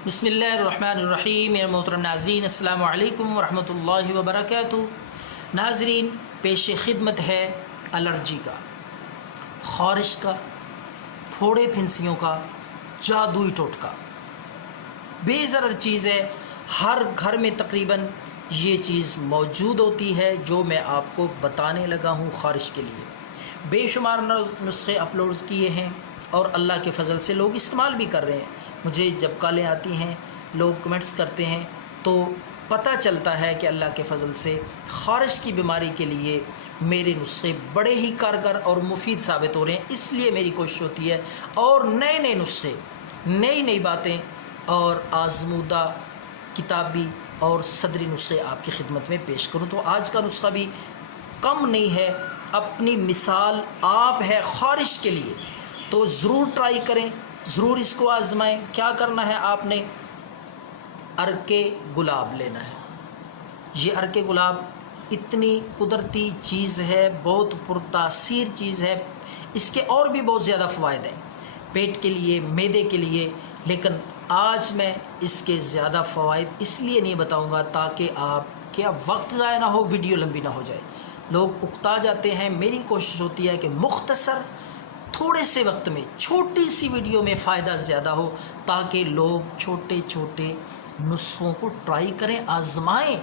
बिस्मिल्लाहिर्रहमानिर्रहीम। मेरे मोहतरम नाज़रीन, अस्सलामु अलैकुम वरहमतुल्लाहि वबरकातुहू। नाज़रीन, पेश खिदमत है एलर्जी का, ख़ारिश का, फोड़े फिंसियों का जादुई टोटका। बेज़र चीज़ है, हर घर में तकरीबन ये चीज़ मौजूद होती है जो मैं आपको बताने लगा हूँ। ख़ारिश के लिए बेशुमार नुस्खे अपलोड किए हैं और अल्लाह के फ़ज़ल से लोग इस्तेमाल भी कर रहे हैं। मुझे जब कॉलें आती हैं, लोग कमेंट्स करते हैं, तो पता चलता है कि अल्लाह के फ़ज़ल से ख़ारिश की बीमारी के लिए मेरे नुस्खे बड़े ही कारगर और मुफीद साबित हो रहे हैं। इसलिए मेरी कोशिश होती है और नए नए नुस्खे, नई नई बातें और आज़मूदा किताबी और सदरी नुस्खे आपकी खिदमत में पेश करूं। तो आज का नुस्खा भी कम नहीं है, अपनी मिसाल आप है ख़ारिश के लिए, तो ज़रूर ट्राई करें, ज़रूर इसको आज़माएं। क्या करना है, आपने अर्के गुलाब लेना है। ये अर्के गुलाब इतनी कुदरती चीज़ है, बहुत पुरतासीर चीज़ है। इसके और भी बहुत ज़्यादा फ़वाइद हैं पेट के लिए, मैदे के लिए, लेकिन आज मैं इसके ज़्यादा फ़वाइद इसलिए नहीं बताऊंगा ताकि आपका वक्त ज़ाया ना हो, वीडियो लंबी ना हो जाए। लोग उकता जाते हैं। मेरी कोशिश होती है कि मुख्तसर थोड़े से वक्त में छोटी सी वीडियो में फ़ायदा ज़्यादा हो, ताकि लोग छोटे छोटे नुस्ख़ों को ट्राई करें, आज़माएं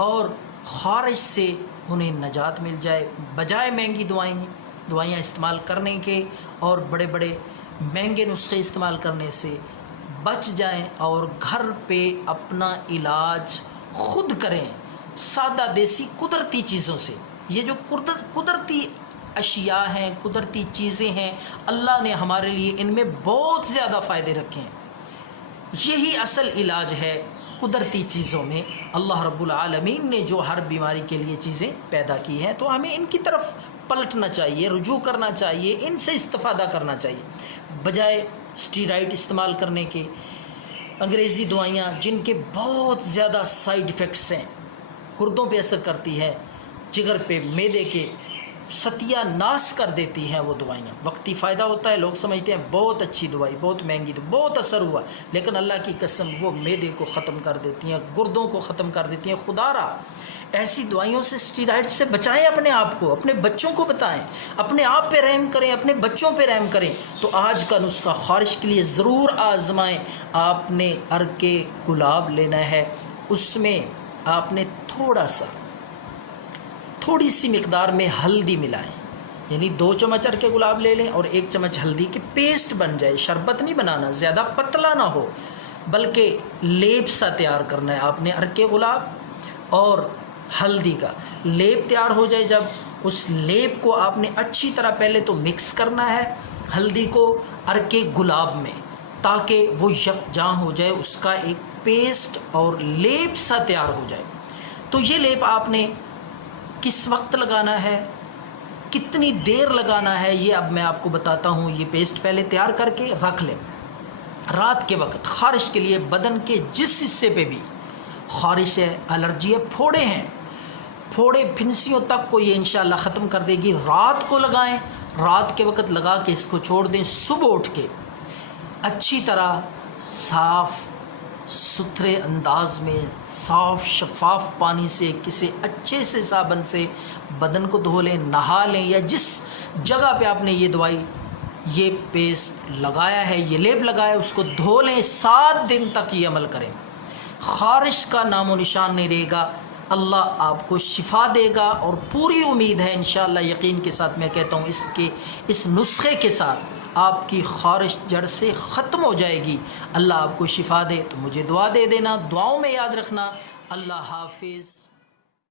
और ख़ारिश से उन्हें नजात मिल जाए। बजाय महंगी दवाइयाँ इस्तेमाल करने के और बड़े बड़े महंगे नुस्खे इस्तेमाल करने से बच जाएं और घर पे अपना इलाज ख़ुद करें, सादा देसी कुदरती चीज़ों से। ये जो कुदरती अशिया हैं, कुदरती चीज़ें हैं, अल्लाह ने हमारे लिए इनमें बहुत ज़्यादा फ़ायदे रखे हैं। यही असल इलाज है कुदरती चीज़ों में। अल्लाह रब्बुल आलमीन ने जो हर बीमारी के लिए चीज़ें पैदा की हैं, तो हमें इनकी तरफ पलटना चाहिए, रुजू करना चाहिए, इनसे इस्तिफ़ादा करना चाहिए, बजाय स्टीराइड इस्तेमाल करने के। अंग्रेज़ी दवाइयाँ जिनके बहुत ज़्यादा साइड इफ़ेक्ट्स हैं, गुर्दों पे असर करती है, जिगर पे, मैदे के सत्यानाश कर देती हैं वो दवाइयाँ। वक्ती फ़ायदा होता है, लोग समझते हैं बहुत अच्छी दवाई, बहुत महंगी, तो बहुत असर हुआ, लेकिन अल्लाह की कसम वो मैदे को ख़त्म कर देती हैं, गुर्दों को ख़त्म कर देती हैं। खुदारा ऐसी दवाइयों से, स्टीराइड से बचाएं अपने आप को, अपने बच्चों को बताएं, अपने आप पे रहम करें, अपने बच्चों पे रहम करें। तो आज का नुस्खा ख़ारिश के लिए ज़रूर आज़माएं। आपने अर्के गुलाब लेना है, उसमें आपने थोड़ी सी मिकदार में हल्दी मिलाएं, यानी 2 चम्मच अर्के गुलाब ले लें और 1 चम्मच हल्दी की पेस्ट बन जाए। शरबत नहीं बनाना, ज़्यादा पतला ना हो, बल्कि लेप सा तैयार करना है। आपने अर्के गुलाब और हल्दी का लेप तैयार हो जाए, जब उस लेप को आपने अच्छी तरह पहले तो मिक्स करना है हल्दी को अर्के गुलाब में, ताकि वो यकजां हो जाए, उसका एक पेस्ट और लेप सा तैयार हो जाए। तो ये लेप आपने किस वक्त लगाना है, कितनी देर लगाना है, ये अब मैं आपको बताता हूँ। ये पेस्ट पहले तैयार करके रख लें। रात के वक्त ख़ारिश के लिए बदन के जिस हिस्से पे भी ख़ारिश है, एलर्जी है, फोड़े हैं, फोड़े फिंसियों तक को ये इंशाअल्लाह ख़त्म कर देगी। रात को लगाएं, रात के वक्त लगा के इसको छोड़ दें। सुबह उठ के अच्छी तरह साफ़ सुथरे अंदाज में, साफ़ शफाफ पानी से, किसी अच्छे से साबन से बदन को धो लें, नहा लें, या जिस जगह पे आपने ये दवाई, ये पेस्ट लगाया है, ये लेप लगाया है, उसको धो लें। 7 दिन तक ये अमल करें, ख़ारिश का नामो निशान नहीं रहेगा। अल्लाह आपको शिफा देगा और पूरी उम्मीद है इंशाअल्लाह, यकीन के साथ मैं कहता हूँ, इस नुस्खे के साथ आपकी ख़ारिश जड़ से ख़त्म हो जाएगी। अल्लाह आपको शिफा दे। तो मुझे दुआ दे देना, दुआओं में याद रखना। अल्लाह हाफिज़।